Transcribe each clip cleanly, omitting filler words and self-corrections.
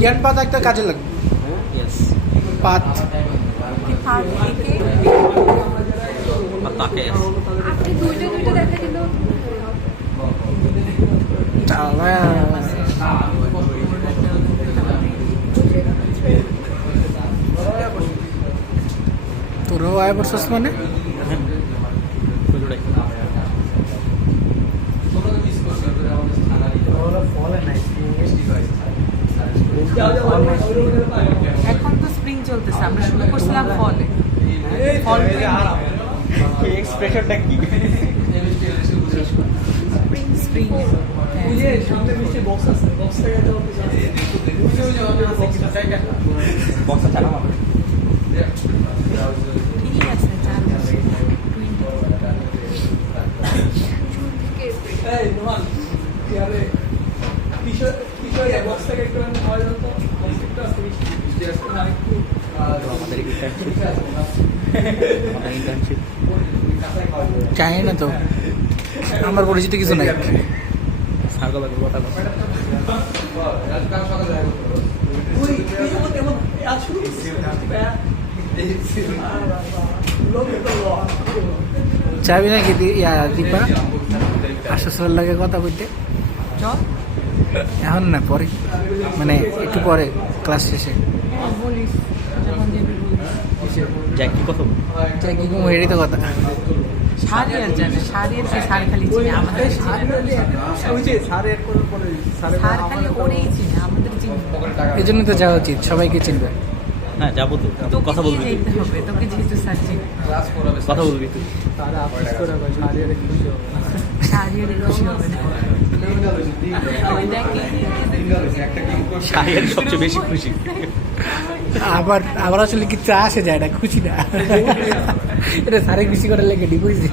ইয়ান পাত একটা কাজে লাগবে। পাত আপনি দুইটা দেখা কিন্তু তোরও আয় বছর মানে এখন তো স্প্রিং চলতেছে, আমরা শুরু করছিলাম ফলে। ফল এক্সপ্রেশনটা কি? স্প্রিং বক্সটা চালাম ঠিকই আছে। আমাদের ইন্টার্নশিপ চাই না তো, আমার পরিচিত কিছু নাই। সার্কল কথা চাবি নাকি দীপা আসার লাগে কথা বলতে? চল এখন না, পরে মানে একটু পরে ক্লাস শেষে বলিস, যখন যাবি যাই কি কথা চাই কি কোনো এরই তো কথা। সারিয়ার জানে, সারিয়ার সে সার খালি চিনে, আমাদের সার খালি ওরেই চিনে, আমাদের চিনে। এই জন্য তো যাওয়া উচিত, সবাইকে চিনবে। হ্যাঁ যাবো তো, তোকে কথা বলবি নিয়ে যেতে হবে, তোকে যেহেতু স্যার চিনে। কথা বলবি তুই। সারিয়ার খুশি হবে না। ওই দেখে শাহের সবচেয়ে বেশি খুশি। আবার আসলে কিচ্ছু আসে যায় না, খুশি না। এটা সারে খুশি করার লেগে বুঝছি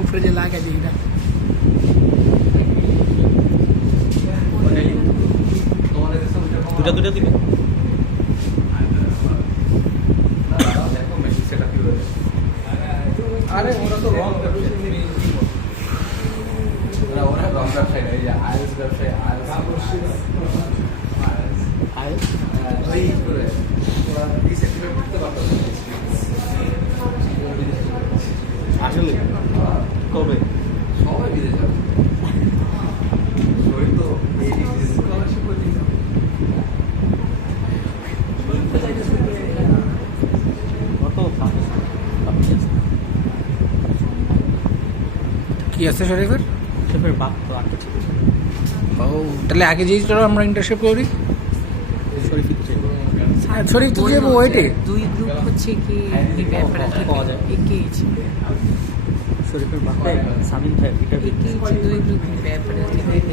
উপরে যে লাগাই দিই না। দুটা দিবে। আরে ওরা তো রং ওরা রং ব্যবসায়ী, এই যে আইএলস ব্যবসায়ী, আসলে কবে সবাই বিদেশ যাবে। শরীর তো এই স্কলারশিপ কি আছে শরীফের? শরীফের বাপ তো আটটা ছিল। ও তাহলে আগে যেই চলো আমরা ইন্টার্নশিপ করি। শরীফ তো যাবো ওইটে। দুই গ্রুপ হচ্ছে কি পাওয়া যায়। একেইছি শরীফের বাপ সামিন ভাই এটা দুই গ্রুপ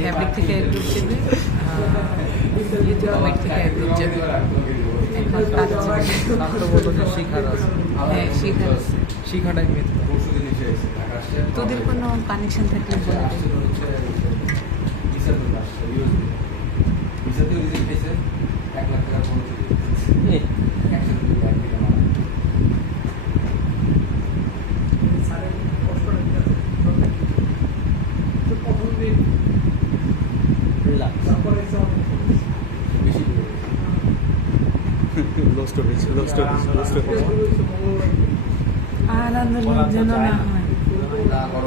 ফ্যাব্রিক থেকে এক গ্রুপ যাবে, ইউটিউব থেকে এক গ্রুপ যাবে। এখন হ্যাঁ শিখাটাই মেয়ে। তোদের কোনো কানেকশন থাকলে বলে আনন্দ যেন না হয়,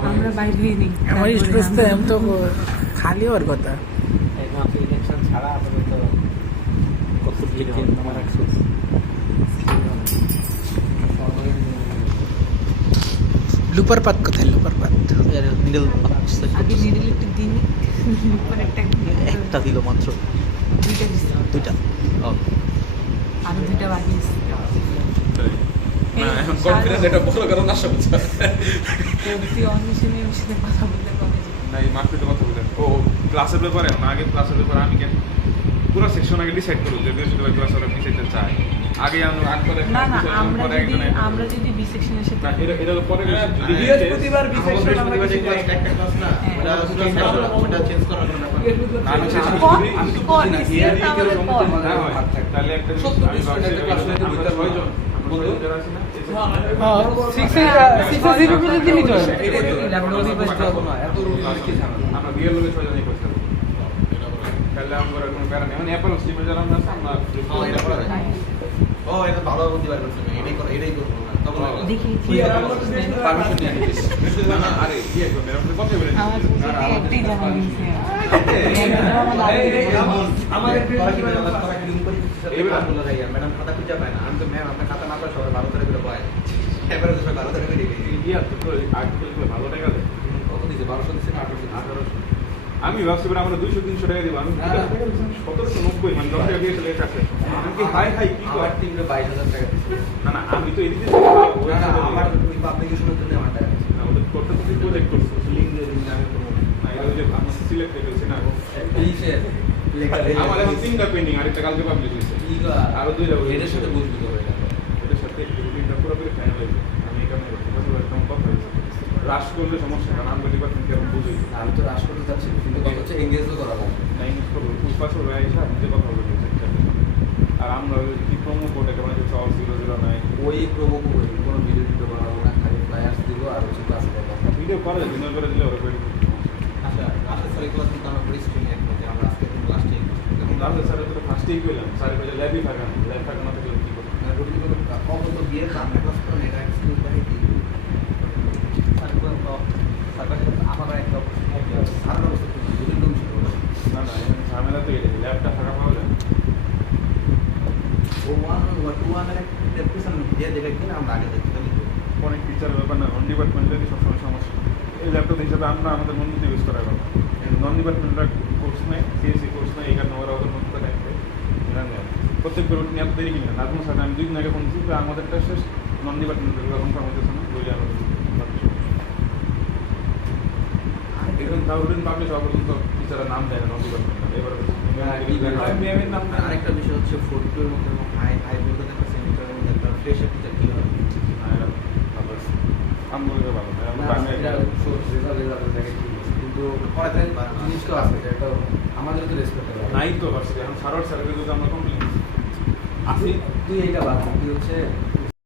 আমরা বাইরে নেই। আমার স্ট্রেস তো এম তো খালি হওয়ার কথা। একমাত্র ইলেকশন ছাড়া আপাতত কত লিখিন আমার অ্যাক্সেস লুপার পাত কোথায়? লুপার পাত মিডল আগে মিডিল একটু দিন, পরে একটা দিল মাত্র, দুইটা আরো দুইটা বাকি আছে। এখন কনফিডেন্স এটা বড় কারণ আসা বুঝা তুই অন্বেষণে ওর সাথে কথা বলতে পারবি না। এই মার্কেটে কথা বলেন ও ক্লাসের ব্যাপারে না, আগে ক্লাসের ব্যাপারে আমি কেন পুরো সেকশন আগে ডিসাইড করব যে বৃহস্পতিবার ক্লাস হলে আপনি সেটা চাই আগে আমরা একবারে না না, আমরা যদি বি সেকশনের সাথে না এটা পরে বৃহস্পতিবার বি সেকশন আমরা একটা ক্লাস না ওটা চেঞ্জ করার জন্য তাহলে একটা 70 স্টুডেন্টের ক্লাস নিতে বলতে হয় বন্ধু যারা আছে না আমরা বিয়ের লোকের 6 জনই করছি তাহলে আমরা কোনো প্যারা নেই মানে অ্যাপল স্টিমে যারা আমরা আছি আমরা ও এটা ভালো বুদ্ধি বার করছেন এটাই করবো না তখন দেখি পারমিশন নিয়ে নিস না না আরে ইয়ে করবে আপনি কথা বলেন আমার একটাই জানা গেছে আমাদের ম্যাডাম খাতা খুঁজে পায় না আমি তো ম্যাম আপনার খাতা না পায় সবাই 12 তারিখ করে পায় এবারে তো সবাই 12 তারিখ করে ইয়া তো আর্টিকেল ভালো টাকা দেয় কত দিছে 1200 দিছে না 1800 আমি ভাবছি বলে আমরা 200-300 টাকা দিব আমি 1790 মানে 10 টাকা দিয়ে চলে গেছে আমি কি হাই হাই কি আমার টিমে 22000 টাকা দিছে না না আমি তো এদিকে আমার ওই পাবলিকেশনের জন্য আমার টাকা দিছে আমাদের করতে তো প্রজেক্ট করছি লিংক দিয়ে দিন আমি করব না এটা যে আমরা সিলেক্ট করেছি না এই সে লেখা আমার এখন 3টা পেন্ডিং আরেকটা কালকে পাবলিশ হয়েছে আরো 2টা এটার সাথে বুঝবি তো এটা এটার সাথে রুটিনটা পুরোপুরি ফাইনাল হয়েছে আমি এখানে করতে পারবো একদম কথা হয়েছে রাশ করলে সমস্যা কারণ আমরা ডিপার্টমেন্ট কেমন বুঝেই আমি তো রাশ করতে চাচ্ছি কিন্তু কথা হচ্ছে এঙ্গেজও করা লাগবে না ইংলিশ করবো পুষ্পা সব আইসা নিজে কথা বলবে আর আমরা ওই কি প্রোমো কোড একটা মানে সব 009 ওই প্রভোগ করি কোনো ভিডিও বানাবো না খালি ফ্লায়ার্স দিব আর হচ্ছে ক্লাসে কথা ভিডিও করে দিনের করে দিলে ওরা করে আচ্ছা আচ্ছা স্যার ক্লাস কিন্তু আমরা পড়ি স্ক্রিনে এক যে আমরা আজকে কিন্তু লাস্টে এখন লাস্টে স্যারের তো ফার্স্টেই কইলাম স্যারের কাছে ল্যাবই থাকে না ল্যাব থাকে না থাকলে কি করব মানে রুটিন করে অবন্ত বিয়ের কাম ক্লাস করেন এটা এক্সকিউজ করে দিই স্যার তো আমার একটা স্যার অবস্থা রুটিন রুম ছিল না না এখানে ঝামেলা তো এটা ল্যাবটা ফাঁকা পাওয়া যায় ও ওয়ান এর ডেসক্রিপশন দিয়ে দেবে কিনা আমরা আগে দেখতে পারি অনেক টিচারের ব্যাপার না নন ডিপার্টমেন্টেরই সবসময় সমস্যা এই ল্যাপটপ হিসাবে আমরা আমাদের মন্দিরে ইউজ করা কথা নন ডিপার্টমেন্টের কোর্স নেই সিএসসি কোর্স নেই এখানে ওরা ওদের মধ্যে থাকবে প্রত্যেক রুটিন এত দেরি কিনা নাজমুল স্যার আমি 2 দিন আগে ফোন দিচ্ছি আমাদেরটা শেষ নন ডিপার্টমেন্টের কনফার্ম হতেছে না বলে আমরা এখন তাও রুটিন পাবলিশ হওয়া পর্যন্ত টিচারের নাম দেয় না নন ডিপার্টমেন্ট এবার ম্যামের নাম আরেকটা বিষয় হচ্ছে 42 এর মধ্যে হাই হাই বলতে একটা সেমিস্টারের মধ্যে একটা ফ্রেশার টিচার কি হবে কিন্তু জিনিস তো আছে এটা আমাদের তো রেসপেক্ট নাই তো পারছি এখন সারোয়ার স্যারকে যদি আমরা কমপ্লেন আসি তুই এইটা বাদ তুই হচ্ছে